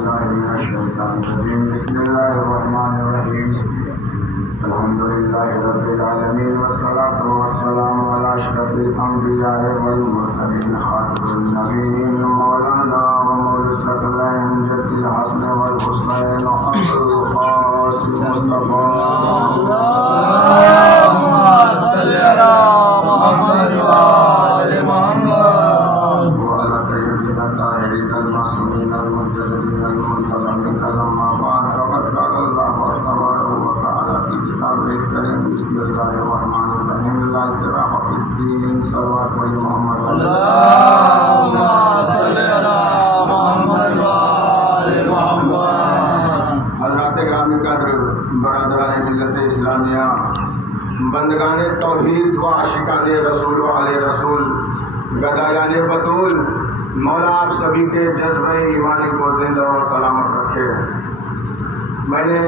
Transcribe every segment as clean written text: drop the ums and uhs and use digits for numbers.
بالله من الشيطان الرجيم بسم الله الرحمن الرحيم الحمد لله رب العالمين والصلاة والسلام على أشرف الأنبياء والمرسلين خاتم النبيين مولانا ومولى الثقلين جد الحسن والحسنين أبو القاسم مصطفى اللهم صل على محمد وآل محمد وعلى طيبين الطاهرين المعصومين المجددين المنتظمين لما بعد فقد قال الله تبارك وتعالى في كتابه الكريم بسم الله الرحمن الرحيم لا إكراه في الدين صلوات محمد اللهم صل على محمد وآل محمد حضرات گرامی قدر برادران ملت اسلامیہ بندگان توحید و عاشقان رسول و علیہ رسول گدایان بطول مولا آپ سبھی کے جذبہ ایمانی کو زندہ و سلامت رکھے۔ میں نے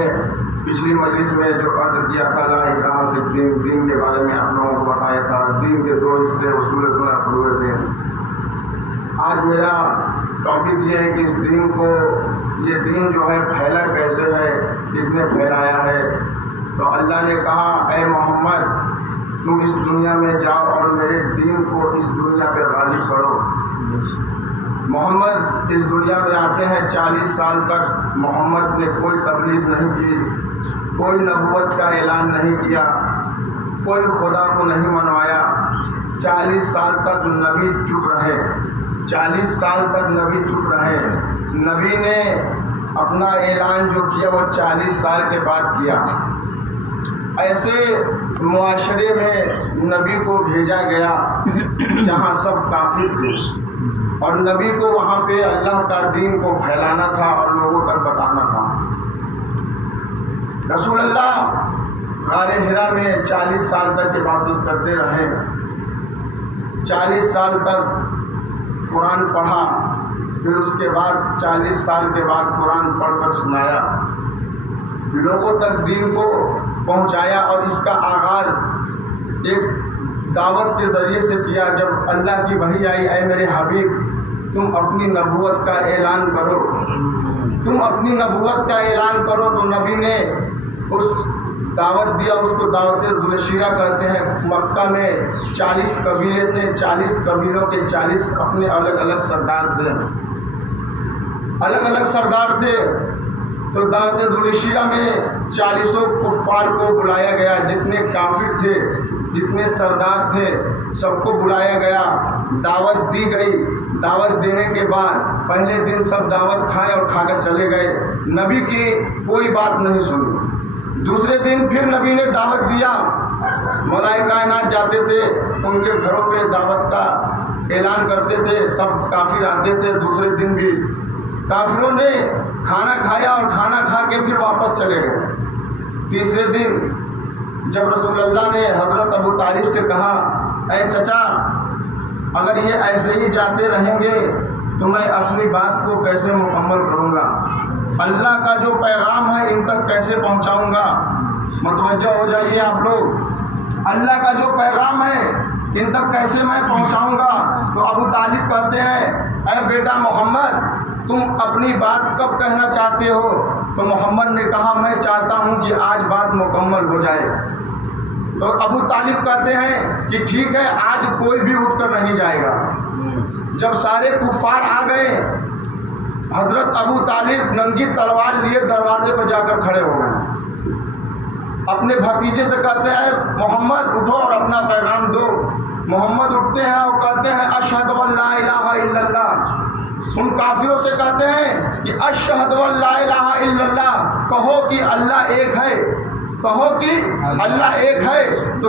پچھلی مجلس میں جو عرض کیا تھا لا اکراہ فی الدین، دین کے بارے میں آپ لوگوں کو بتایا تھا، دین کے دو حصے اصول فروع تھے۔ آج میرا ٹاپک یہ ہے کہ اس دین کو، یہ دین جو ہے پھیلا کیسے ہے، کس نے پھیلایا ہے۔ تو اللہ نے کہا اے محمد تم اس دنیا میں جاؤ اور میرے دین کو اس دنیا پہ غالب کرو۔ محمد اس دنیا میں آتے ہیں 40 سال تک محمد نے کوئی تبلیغ نہیں کی، کوئی نبوت کا اعلان نہیں کیا، کوئی خدا کو نہیں منوایا۔ 40 سال تک نبی چپ رہے، 40 سال تک نبی چپ رہے۔ نبی نے اپنا اعلان جو کیا وہ 40 سال کے بعد کیا۔ ایسے معاشرے میں نبی کو بھیجا گیا جہاں سب کافر تھے، اور نبی کو وہاں پہ اللہ کا دین کو پھیلانا تھا اور لوگوں تک بتانا تھا۔ رسول اللہ غار حرا میں 40 سال تک عبادت کرتے رہے، 40 سال تک قرآن پڑھا، پھر اس کے بعد 40 سال کے بعد قرآن پڑھ کر سنایا، لوگوں تک دین کو پہنچایا۔ اور اس کا آغاز ایک دعوت کے ذریعے سے کیا۔ جب اللہ کی وحی آئی اے میرے حبیب تم اپنی نبوت کا اعلان کرو، تم اپنی نبوت کا اعلان کرو، تو نبی نے اس دعوت دیا۔ اس کو دعوت ذوالشیرہ کہتے ہیں۔ مکہ میں 40 قبیلے تھے، 40 قبیلوں کے 40 اپنے الگ الگ سردار تھے، الگ الگ سردار تھے۔ تو دعوت ذوالشیرہ میں 40 کفار کو بلایا گیا، جتنے کافر تھے، جتنے سردار تھے سب کو بلایا گیا، دعوت دی گئی۔ دعوت دینے کے بعد پہلے دن سب دعوت کھائے اور کھا کر چلے گئے، نبی کی کوئی بات نہیں سنی۔ دوسرے دن پھر نبی نے دعوت دیا، ملائکہ کائنات جاتے تھے، ان کے گھروں پہ دعوت کا اعلان کرتے تھے، سب کافر آتے تھے۔ دوسرے دن بھی کافروں نے کھانا کھایا اور کھانا کھا کے پھر واپس چلے گئے۔ تیسرے دن جب رسول اللہ نے حضرت ابو طالب سے کہا اے چچا اگر یہ ایسے ہی جاتے رہیں گے تو میں اپنی بات کو کیسے مکمل کروں گا، اللہ کا جو پیغام ہے ان تک کیسے پہنچاؤں گا۔ متوجہ ہو جائیے آپ لوگ، اللہ کا جو پیغام ہے ان تک کیسے میں پہنچاؤں گا۔ تو ابو طالب کہتے ہیں اے بیٹا محمد تم اپنی بات کب کہنا چاہتے ہو؟ تو محمد نے کہا میں چاہتا ہوں کہ آج بات مکمل ہو جائے۔ تو ابو طالب کہتے ہیں کہ ٹھیک ہے آج کوئی بھی اٹھ کر نہیں جائے گا۔ جب سارے کفار آ گئے، حضرت ابو طالب ننگی تلوار لیے دروازے پر جا کر کھڑے ہو گئے۔ اپنے بھتیجے سے کہتے ہیں محمد اٹھو اور اپنا پیغام دو۔ محمد اٹھتے ہیں اور کہتے ہیں اشہد ان لا الہ الا اللہ۔ ان کافروں سے کہتے ہیں کہ اشہد ان لا الہ الا اللہ، کہو کہ اللہ ایک ہے، کہو کہ اللہ ایک ہے۔ تو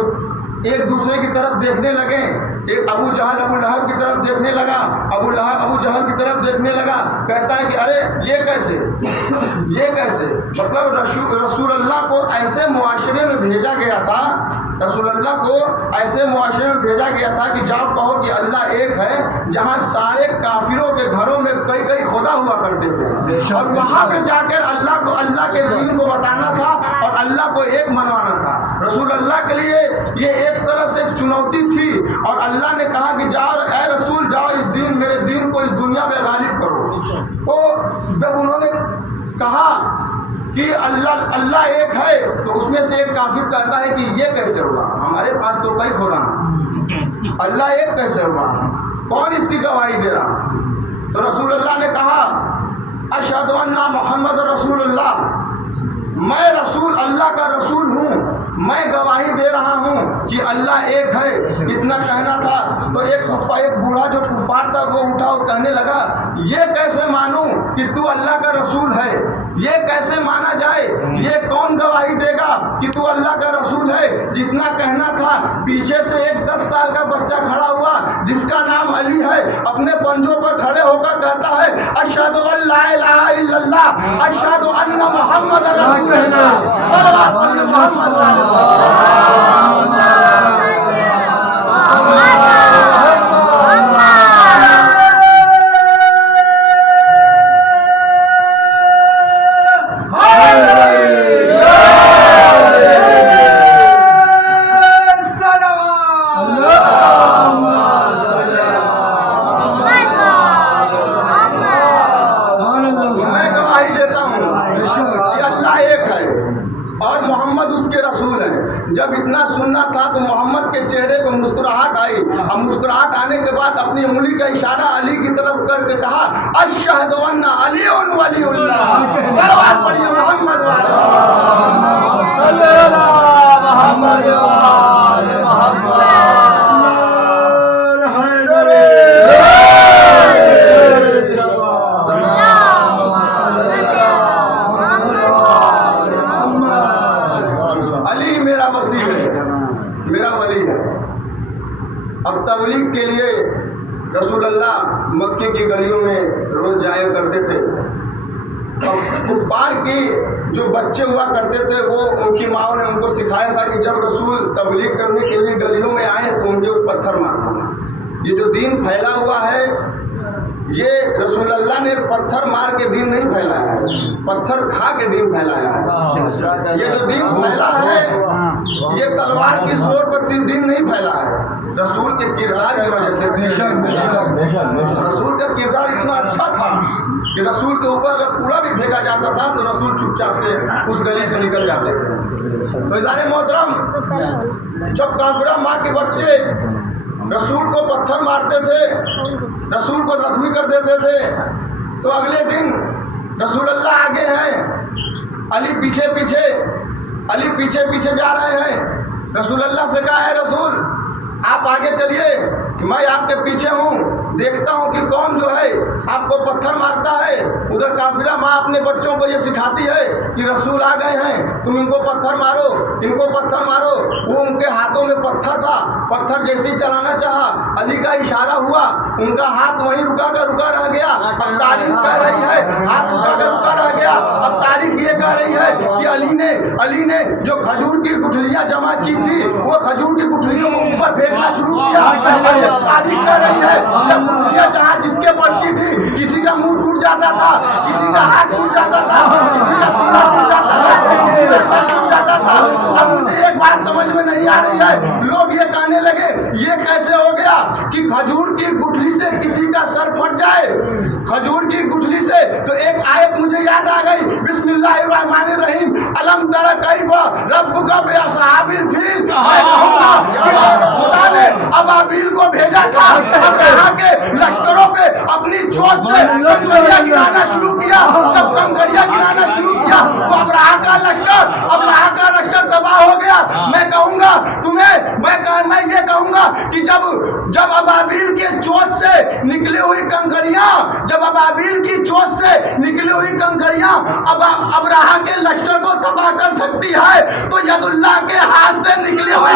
ایک دوسرے کی طرف دیکھنے لگے، ایک ابو جہل ابو لہب کی طرف دیکھنے لگا، ابو لہب ابو جہل کی طرف دیکھنے لگا، کہتا ہے کہ ارے یہ کیسے، یہ کیسے؟ مطلب رسول اللہ کو ایسے معاشرے میں بھیجا گیا تھا، رسول اللہ کو ایسے معاشرے میں بھیجا گیا تھا کہ جاؤ کہو کہ اللہ ایک ہے، جہاں سارے کافروں کے گھروں میں کئی کئی خدا ہوا کرتے تھے، اور وہاں پہ جا کر اللہ کو، اللہ کے دین کو بتانا تھا اور اللہ کو ایک منوانا تھا۔ رسول اللہ کے لیے یہ ایک طرح سے چنوتی تھی، اور اللہ نے کہا کہ جاؤ اے رسول جاؤ اس دین، میرے دین کو اس دنیا پہ غالب کرو۔ تو جب انہوں نے اللہ ایک ہے تو اس میں سے ایک کافر کہتا ہے کہ یہ کیسے ہوا، ہمارے پاس تو کئی قرآن، اللہ ایک کیسے ہوا، کون اس کی گواہی دے رہا؟ تو رسول اللہ نے کہا اشہد ان محمد رسول اللہ، میں رسول اللہ کا رسول ہوں، میں گواہی دے رہا ہوں کہ اللہ ایک ہے۔ اتنا کہنا تھا تو ایک بوڑھا جو کفار تھا وہ اٹھا اور کہنے لگا یہ کیسے مانوں کہ تو اللہ کا رسول ہے، یہ کیسے مانا جائے، یہ کون گواہی دے گا کہ تو اللہ کا رسول ہے؟ جتنا کہنا تھا پیچھے سے ایک 10 سال کا بچہ کھڑا ہوا جس کا نام علی ہے، اپنے پنجوں پر کھڑے ہو کر کہتا ہے اشہد ان لا الہ الا اللہ اشہد ان محمد رسول اللہ، صلوات پڑھیے محمد صلی جب اتنا سننا تھا تو محمد کے چہرے پہ مسکراہٹ آئی، اب مسکراہٹ آنے کے بعد اپنی انگلی کا اشارہ علی کی طرف کر کے کہا اشہد ان علی ولی اللہ، صلوات پڑھیے محمد صلی اللہ محمد اب تبلیغ کے لیے رسول اللہ مکے کی گلیوں میں روز جایا کرتے تھے۔ کفار کی جو بچے ہوا کرتے تھے وہ ان کی ماؤں نے ان کو سکھایا تھا کہ جب رسول تبلیغ کرنے کے لیے گلیوں میں آئے تو ان کے پتھر مارنا۔ یہ جو دین پھیلا ہوا ہے یہ رسول اللہ نے پتھر مار کے دین نہیں پھیلایا ہے، پتھر کھا کے دین پھیلایا ہے۔ یہ جو دین پھیلا ہے یہ تلوار کی زور پر دین نہیں پھیلا ہے، رسول کے کردار کی وجہ سے۔ رسول کا کردار اتنا اچھا تھا کہ رسول کے اوپر اگر کوڑا بھی پھینکا جاتا تھا تو رسول چپ چاپ سے اس گلی سے نکل جاتے تھے۔ تو عزیزان محترم، جب کافرہ ماں کے بچے رسول کو پتھر مارتے تھے، رسول کو زخمی کر دیتے تھے، تو اگلے دن رسول اللہ آگے ہیں، علی پیچھے پیچھے جا رہے ہیں۔ رسول اللہ سے کہا ہے رسول آپ آگے چلیے، میں آپ کے پیچھے ہوں، دیکھتا ہوں کہ کون جو ہے آپ کو پتھر مارتا ہے۔ ادھر کافرہ ماں اپنے بچوں کو یہ سکھاتی ہے کہ رسول آ گئے ہیں، تم ان کو پتھر مارو، ان کو پتھر مارو۔ وہ ان کے ہاتھوں میں پتھر تھا، پتھر جیسے ہی چلانا چاہا علی کا اشارہ ہوا، ان کا ہاتھ وہیں رکا رہ گیا۔ اب تاریخ کہہ رہی ہے ہاتھ رکا رہ گیا۔ اب تاریخ یہ کہہ رہی ہے کہ علی نے جو کھجور کی گٹھلیاں جمع کی تھی وہ کھجور کی گٹھلیوں کو اوپر پھینکنا شروع کیا۔ تاریخ کہہ رہی ہے جب گٹھلیاں جہاں جس کے پڑتی تھی کسی کا منہ ٹوٹ جاتا تھا، کسی کا ہاتھ ٹوٹ جاتا تھا، کسی کا سینہ ٹوٹ جاتا تھا، کسی کا سر ٹوٹ جاتا تھا۔ اب مجھے ایک بات سمجھ میں نہیں آ رہی ہے، لوگ یہ کہنے لگے یہ کیسے ہو گیا کہ کھجور کی گٹھلی سے کسی کا سر پھٹ جائے، کھجور کی گٹھلی سے۔ تو ایک آیت مجھے یاد آ گئی، بسم اللہ الرحمن الرحیم، الم تر کیف ربک باصحاب الفیل۔ خدا نے ابابیل کو بھیجا تھا، ابرہا کے لشکروں پہ اپنی چوٹ سے کنکریاں گرانا شروع کیا۔ جب کنکریاں گرانا شروع کیا تو ابرہا کا لشکر تباہ ہو گیا۔ میں کہوں گا تمہیں، میں یہ کہوں گا کہ جب ابابیل کے چوٹ سے نکلی ہوئی کنکریاں، جب ابابیل کی چوٹ سے نکلی ہوئی کنکریاں ابرہا کے لشکر کو تباہ کر سکتی ہے تو ید اللہ کے ہاتھ سے نکلی ہوئی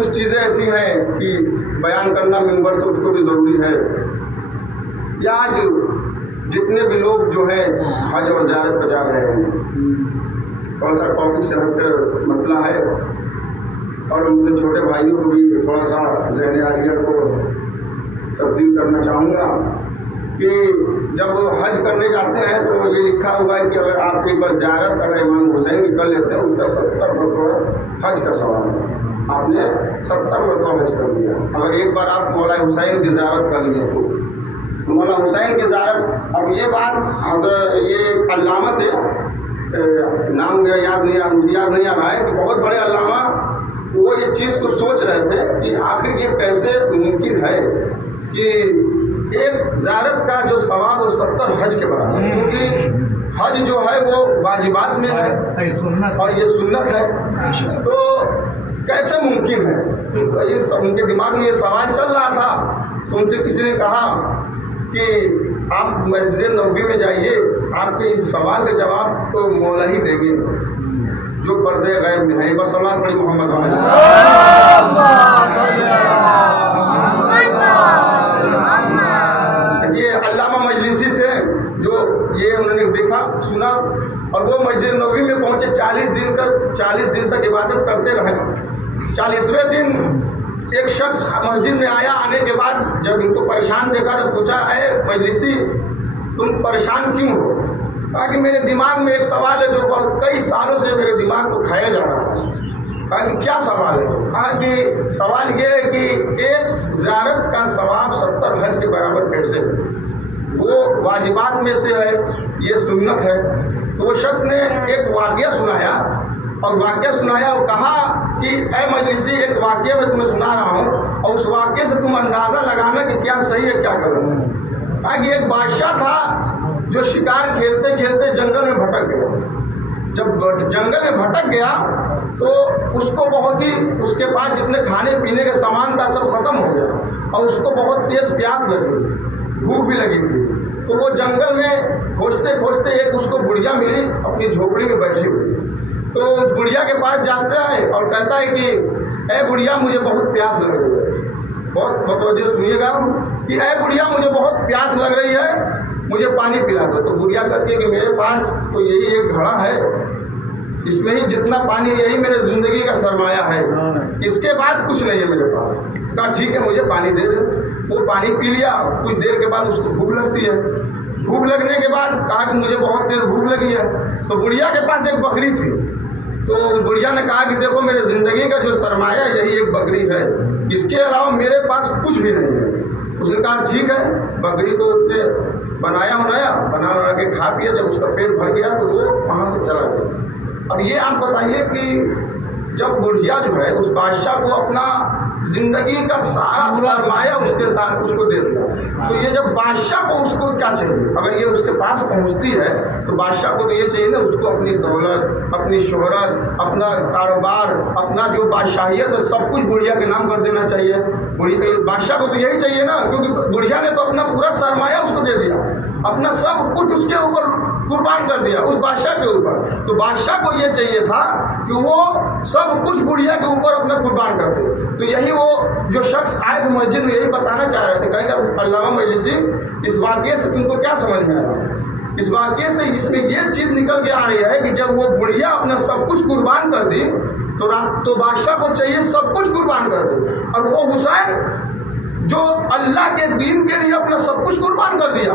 کچھ چیزیں ایسی ہیں کہ بیان کرنا ممبر سے اس کو بھی ضروری ہے. یا آج جتنے بھی لوگ جو ہیں حج اور زیارت پہ جا رہے ہیں, تھوڑا سا ٹاپک سے ہٹ کر مسئلہ ہے, اور اپنے چھوٹے بھائیوں کو بھی تھوڑا سا ذہن عالیہ کو تبدیل کرنا چاہوں گا کہ جب حج کرنے جاتے ہیں تو یہ لکھا ہوا ہے کہ اگر آپ ایک بار زیارت اگر امام حسین کی کر لیتے ہیں اس کا 70 مرتبہ حج کا ثواب ہے. آپ نے 70 مرتبہ حج کر لیا اگر ایک بار آپ مولا حسین کی زیارت کر لیے تو. مولا حسین کی زیارت, اب یہ بات حضرت یہ علامت ہے, نام میرا مجھے یاد نہیں آ رہا ہے, کہ بہت بڑے علامہ وہ یہ چیز کو سوچ رہے تھے کہ آخر یہ کیسے ممکن ہے کہ ایک زیارت کا جو ثواب وہ 70 حج کے برابر, کیونکہ حج جو ہے وہ واجبات میں ہے اور یہ سنت ہے, تو کیسے ممکن ہے. یہ سب ان کے دماغ میں یہ سوال چل رہا تھا, تو ان سے کسی نے کہا کہ آپ مسجد نبوی میں جائیے, آپ کے اس سوال کا جواب تو مولا ہی دیں گے جو پردے غیب میں ہے. بس سوال پڑھی محمد یہ علامہ مجلسی تھے جو یہ انہوں نے دیکھا سنا, اور وہ مسجد نبوی میں پہنچے. 40 دن تک عبادت کرتے رہے. 40ویں دن ایک شخص مسجد میں آیا, آنے کے بعد جب ان کو پریشان دیکھا تو پوچھا, اے مجلسی تم پریشان کیوں ہو؟ کہا کہ میرے دماغ میں ایک سوال ہے جو کئی سالوں سے میرے دماغ کو کھایا جا رہا ہے. کہا کہ کیا سوال ہے؟ کہا کہ سوال یہ ہے کہ ایک زیارت کا ثواب 70 حج کے برابر کیسے؟ وہ واجبات میں سے ہے, یہ سنت ہے. تو وہ شخص نے ایک واقعہ سنایا اور کہا کہ اے مجلسی ایک واقعہ میں تمہیں سنا رہا ہوں اور اس واقعے سے تم اندازہ لگانا کہ کیا صحیح ہے کیا غلط ہے. کہا کہ ایک بادشاہ تھا جو شکار کھیلتے کھیلتے جنگل میں بھٹک گیا. جب جنگل میں بھٹک گیا تو اس کو بہت ہی, اس کے پاس جتنے کھانے پینے کا سامان تھا سب ختم ہو گیا اور اس کو بہت تیز پیاس لگی, بھوک بھی لگی تھی. تو وہ جنگل میں کھوجتے کھوجتے ایک اس کو بڑھیا ملی اپنی جھوپڑی میں بیٹھی ہوئی. تو اس بڑھیا کے پاس جاتا ہے اور کہتا ہے کہ اے بڑھیا مجھے بہت پیاس لگ رہی ہے. بہت متوجہ سنیے گا کہ اے بڑھیا مجھے بہت پیاس لگ رہی ہے, مجھے پانی پلا دو. تو بڑھیا کہتی ہے کہ میرے پاس تو یہی ایک گھڑا ہے, اس میں ہی جتنا پانی یہی میرے زندگی کا سرمایہ ہے, اس کے بعد کچھ نہیں ہے میرے پاس. کہا ٹھیک ہے مجھے پانی دے دے. وہ پانی پی لیا. کچھ دیر کے بعد اس کو بھوک لگتی ہے. بھوک لگنے کے بعد کہا کہ مجھے بہت دیر بھوک لگی ہے. تو بڑھیا کے پاس ایک بکری تھی. تو بڑھیا نے کہا کہ دیکھو میرے زندگی کا جو سرمایہ یہی ایک بکری ہے, اس کے علاوہ میرے پاس کچھ بھی نہیں ہے. اس نے کہا ٹھیک ہے. بکری کو اس نے بنا کے کھا پیا. جب اس کا پیٹ بھر گیا تو وہ وہاں سے چلا گیا. اب یہ آپ بتائیے کہ جب بڑھیا جو ہے اس بادشاہ کو اپنا زندگی کا سارا سرمایہ اس کے ساتھ اس کو دے دیا, تو یہ جب بادشاہ کو اس کو کیا چاہیے؟ اگر یہ اس کے پاس پہنچتی ہے تو بادشاہ کو تو یہ چاہیے نا اس کو اپنی دولت, اپنی شہرت, اپنا کاروبار, اپنا جو بادشاہیت ہے سب کچھ بڑھیا کے نام کر دینا چاہیے. بادشاہ کو تو یہی چاہیے نا, کیونکہ بڑھیا نے تو اپنا پورا سرمایہ اس کو دے دیا, اپنا سب کچھ اس کے اوپر قربان کر دیا اس بادشاہ کے اوپر. تو بادشاہ کو یہ چاہیے تھا کہ وہ سب کچھ بڑھیا کے اوپر اپنا قربان کرتے. تو یہی وہ جو شخص آئے تھے مسجد میں یہی بتانا چاہ رہے تھے. کہیں کہ علامہ مجلسی اس واقعے سے تم کو کیا سمجھ میں آیا؟ اس واقعے سے اس میں یہ چیز نکل کے آ رہی ہے کہ جب وہ بڑھیا اپنا سب کچھ قربان کر دی تو بادشاہ کو چاہیے سب کچھ قربان کر دے. اور وہ حسین جو اللہ کے دین کے لیے اپنا سب کچھ قربان کر دیا,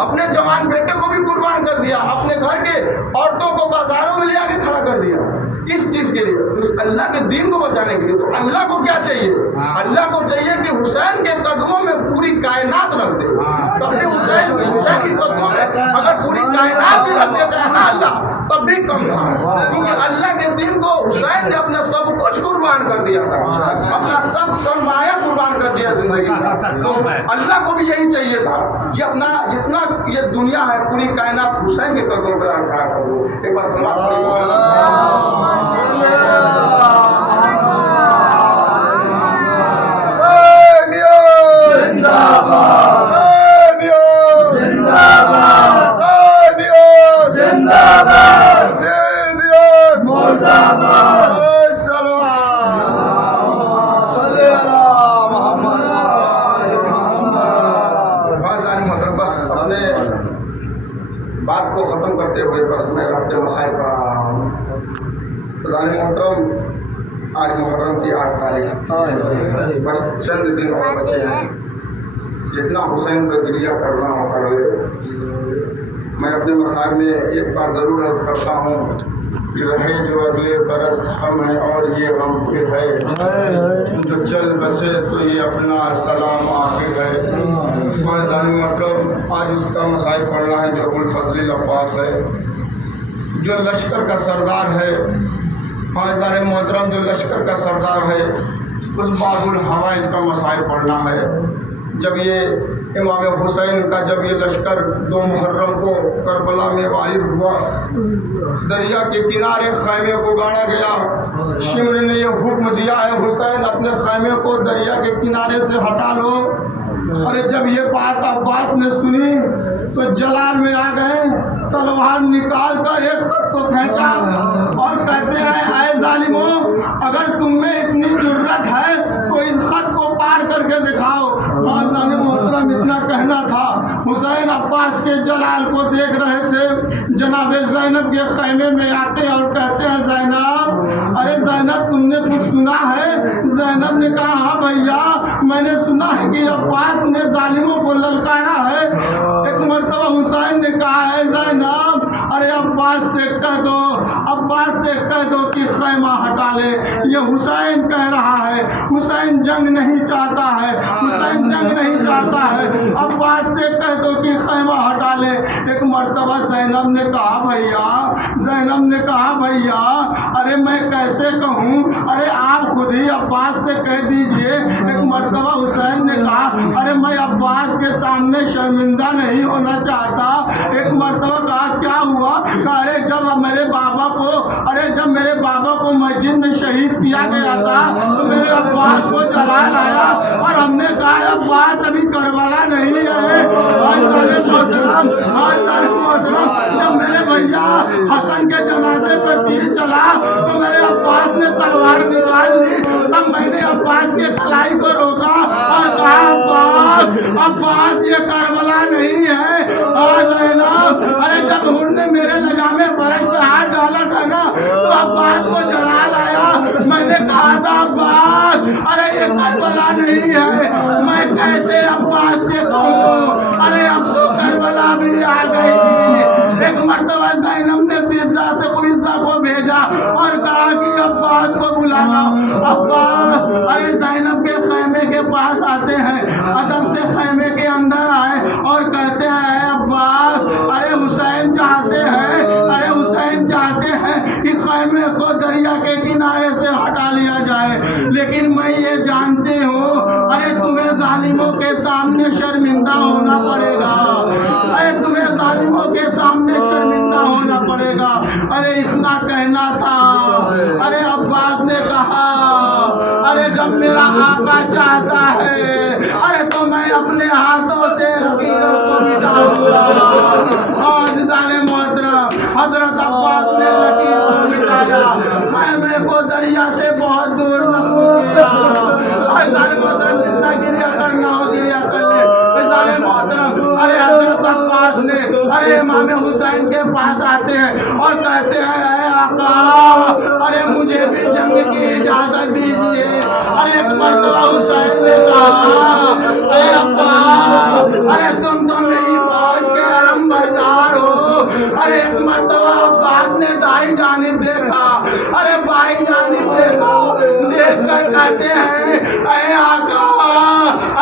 اپنے جوان بیٹے کو بھی قربان کر دیا, اپنے گھر کے عورتوں کو بازاروں میں لے آ کے کھڑا کر دیا. کس چیز کے لیے؟ اس اللہ کے دین کو بچانے کے لیے. تو اللہ کو کیا چاہیے؟ اللہ کو چاہیے کہ حسین کے قدموں میں پوری کائنات رکھ دے. تب بھی حسین کے قدموں میں اگر پوری کائنات بھی رکھ دیتا ہے نا اللہ, تب بھی کم تھا, کیونکہ اللہ کے دین کو حسین نے اپنا سب کچھ قربان کر دیا تھا, اپنا سب سرمایہ قربان کر دیا زندگی کا. تو اللہ کو بھی یہی چاہیے تھا کہ اپنا جتنا یہ دنیا ہے پوری کائنات حسین کے قدموں پر کھڑا کر دو. ایک بار سلام بس اپنے بات کو ختم کرتے ہوئے بس میں اپنے مسائل پر آ رہا ہوں. فضائل محترم، آج محرم کی 8 تاریخ، بس چند دن اور بچے ہیں. جتنا حسین پر گریہ کرنا ہو کر لے. میں اپنے مسائل میں ایک بات ضرور عرض کرتا ہوں کہ رہے جو اگلے برس ہم ہیں اور یہ غم پھر ہے، جو چل بسے تو یہ اپنا سلام آخر ہے. فائدان مطلب آج اس کا مسائل پڑھنا ہے جو ابوالفضل عباس ہے، جو لشکر کا سردار ہے. فائدان محترم جو لشکر کا سردار ہے، اس باب الحوائج کا مسائل پڑھنا ہے. جب یہ امام حسین کا جب یہ لشکر 2 محرم کو کربلا میں وارد ہوا، دریا کے کنارے خیمے کو گاڑا گیا. شمر نے یہ حکم دیا ہے حسین اپنے خیمے کو دریا کے کنارے سے ہٹا لو. ارے جب یہ بات عباس نے سنی تو جلال میں آ گئے، تلوار نکال کر ایک خط کو کھینچا اور کہتے ہیں اے ظالموں، اگر تم میں اتنی جرت ہے تو اس خط کو پار کر کے دکھاؤ. ظالم محترم اتنا کہنا تھا. حسین عباس کے جلال کو دیکھ رہے تھے. جناب زینب کے خیمے میں آتے اور کہتے ہیں زینب، ارے زینب تم نے کچھ سنا ہے؟ زینب نے کہا ہاں بھیا، میں نے سنا ہے کہ عباس نے ظالموں کو للکارا ہے. ایک مرتبہ حسین نے کہا ہے زینب، ارے عباس سے کہہ دو، عباس سے کہہ دو کہ خیمہ ہٹا لے. یہ حسین کہہ رہا ہے. حسین جنگ نہیں چاہتا ہے، حسین جنگ نہیں چاہتا ہے. عباس سے کہہ دو کہ خیمہ ہٹا لے. ایک مرتبہ زینب نے کہا بھیا، زینب نے کہا بھیا ارے میں کیسے کہوں، ارے آپ خود ہی عباس سے کہہ دیجئے. ایک مرتبہ حسین نے کہا ارے میں عباس کے سامنے شرمندہ نہیں ہونا چاہتا. ایک مرتبہ کہا کیا ہوا؟ کہا ارے جب میرے بابا کو، ارے جب میرے بابا کو مسجد میں شہید کیا گیا تھا تو میرے عباس کو جلال آیا اور ہم نے کہا عباس ابھی کربلا نہیں ہے. محترم جب میرے بھیا حسن کے جنازے پر تیر چلا تو میرے عباس نے تلوار نکال لی. تب میں نے عباس کے کلائی کو روکا اور کہا عباس، عباس یہ کربلا نہیں ہے. ارے جب ہر نے میرے لجام فرج پہ ہاتھ ڈالا تھا نا تو عباس کو جلال آیا. میں نے کہا تھا عباس ارے یہ کربلا نہیں ہے. میں کیسے عباس سے کہوں، ارے اب تو کربلا بھی آ گئی. ایک مرتبہ زینب نے فضا سے فضا کو بھیجا اور کہا کہ عباس کو بلا لاؤ. عباس ارے زینب کے خیمے کے پاس آتے ہیں، ادب سے خیمے کے اندر آئے اور کہتے ہیں عباس ارے حسین چاہتے ہیں، ارے حسین چاہتے ہیں کہ خیمے کو دریا کے کنارے سے ہٹا لیا جائے، لیکن میں یہ جانتے ہوں ارے تمہیں ظالموں کے سامنے شرمندہ ہونا پڑے گا. ارے تمہیں ظالموں کے سامنے شرمندہ ہونا پڑے گا. ارے اتنا کہنا تھا. ارے عباس نے کہا ارے جب میرا آقا چاہتا ہے ارے تو میں اپنے ہاتھوں سے لکیروں کو مٹاؤں گا. عزیزان محترم حضرت عباس نے لکیر کو مٹایا، خیمے کو دریا سے بہت دور محفوظ کیا. عزیزان محترم جتنا گریہ کرنا ہو گریہ کر لے. عزیزان محترم ارے حضرت عباس نے ارے امام حسین کے پاس آتے ہیں اور کہتے ہیں اے آقا ارے مجھے بھی جنگ کی اجازت دیجیے. ارے ایک مرتبہ حسین نے کہا اے عباس ارے تم تو میری فوج کے علم بردار ہو. ارے ایک مرتبہ عباس نے دائیں جانب دیکھا، ارے بائیں جانب دیکھا، دیکھ کر کہتے ہیں اے آقا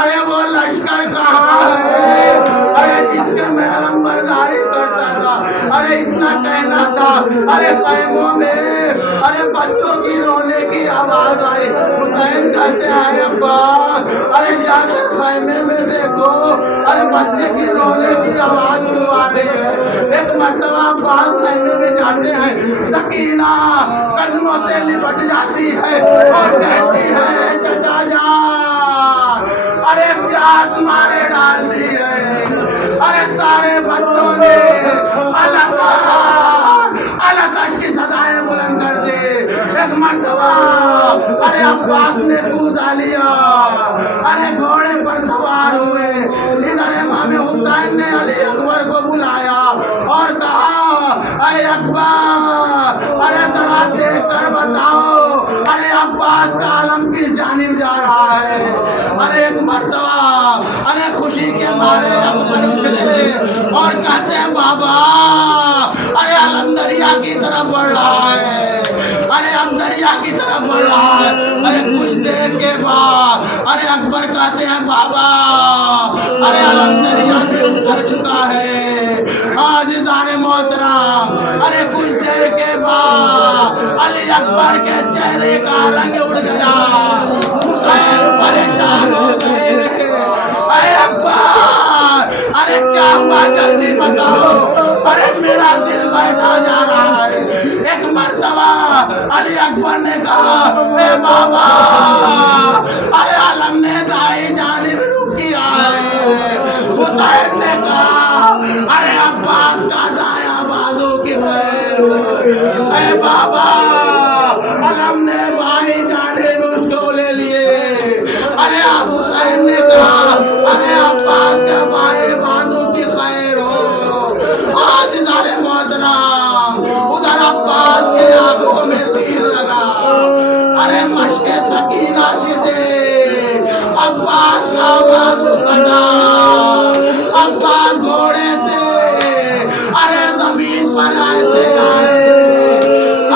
ارے وہ لشکر کہاں ہے ارے جس کے میں علم برداری کرتا تھا. ارے اتنا کہنا تھا. ارے خیموں میں ارے بچوں کی رونے کی آواز آئی. حسین کہتے ہیں عباس ارے جا کر خیمے میں دیکھو ارے بچے کی رونے کی آواز کیوں آ رہی ہے. ایک مرتبہ عباس خیمے میں جاتے ہیں، سکینہ قدموں سے لپٹ جاتی ہے اور کہتی ہے چچا جان ارے پیاس مارے ڈال دی ہے. ارے سارے بچوں نے الکش کی صدائیں بلند کر دی. ایک مرتبہ ارے عباس نے کوزا لیا، ارے گھوڑے پر سوار ہوئے. ادھر امام حسین حسین نے علی اکبر کو بلایا اور کہا اے اکبر ارے ذرا دیکھ کر بتاؤ ارے عباس کا علم کس جانب جا رہا ہے. ارے ایک مرتبہ ارے خوشی کے مارے اکبر اچھلے اور کہتے ہیں بابا ارے علم دریا کی طرف بڑھ رہا ہے. ارے اب دریا کی طرف بڑھ رہا ہے. ارے کچھ دیر کے بعد ارے اکبر کہتے ہیں بابا ارے علم دریا میں اتر چکا ہے. عزیزان محترم ارے کچھ دیر کے بعد علی اکبر کے چہرے کا رنگ اڑ گیا. حسین پریشان ہو گئے. اے اکبر ارے کیا ہوا جلدی بتاؤ ارے میرا دل بیٹھا جا رہا ہے. ایک مرتبہ علی اکبر نے کہا اے بابا ارے علم نے دائیں جانب رخ کیا ہے. حسین نے کہا ارے عباس کا دایاں بازو کی خیر. اے بابا علم نے بائیں جانب اس کو لے لیے. ارے حسین نے کہا ارے عباس کے بائیں بازو کی خیر ہو. آج ذرے محترم ادھر عباس کے آنکھوں میں تیر لگا. ارے مشق سکینہ چھدے عباس کا بازو کٹا. عباس گھوڑے سے ارے زمین پر ایسے آئے.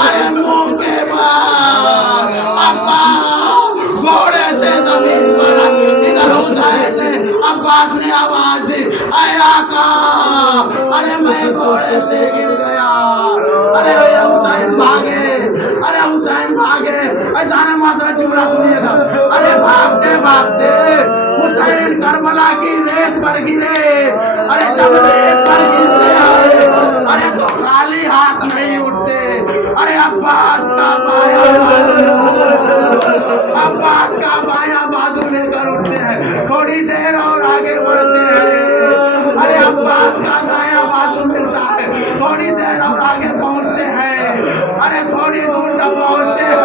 ارے منہ کے بعد عباس گھوڑے سے زمین پر ادھر حسین نے عباس نے آواز دی اے آقا ارے میں گھوڑے سے گر گیا. ارے حسین بھاگے. ارے حسین بھاگے. جانے ماترا چورا سنیے گا. ارے بھاگتے بھاگتے حسین کربلا کی ریت پر گرے. ارے جب ریت پر گرتے آئے ارے تو خالی ہاتھ نہیں اٹھتے. ارے عباس کا بایاں بازو لے کر اٹھتے ہیں. تھوڑی دیر اور آگے بڑھتے ہیں. ارے عباس کا دایاں بازو ملتا ہے. تھوڑی دیر اور آگے پہنچتے ہیں. ارے تھوڑی دور جب پہنچتے ہیں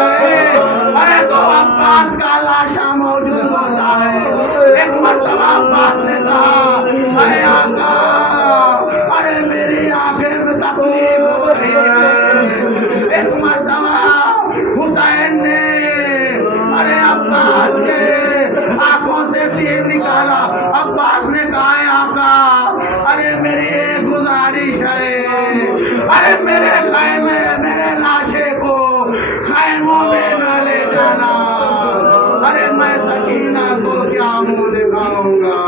ارے تو عباس کا لاشا موجود ہوتا ہے. ایک مرتبہ عباس نے کہا اے آقا ارے میری آنکھیں میں تکلیف ہو رہی ہے. ایک مرتبہ حسین نے ارے عباس کے آنکھوں سے تیر نکالا. عباس نے کہا اے آقا ارے میری ایک گزارش ہے. ارے میرے خیمے میرے لاشے کو خیموں میں نہ لے جانا. ارے میں سکینہ کو کیا منہ دکھاؤں گا.